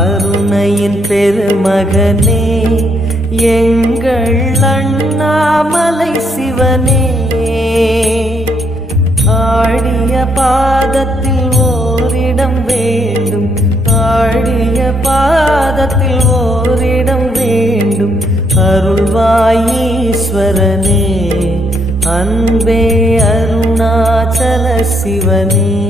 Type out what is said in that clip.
அருணையின் பெருமகனே எங்கள் அண்ணாமலை சிவனே, ஆடிய பாதத்தில் ஓரிடம் வேண்டும், ஆடிய பாதத்தில் ஓரிடம் வேண்டும். அருள்வாயீஸ்வரனே, அன்பே அருணாச்சல சிவனே.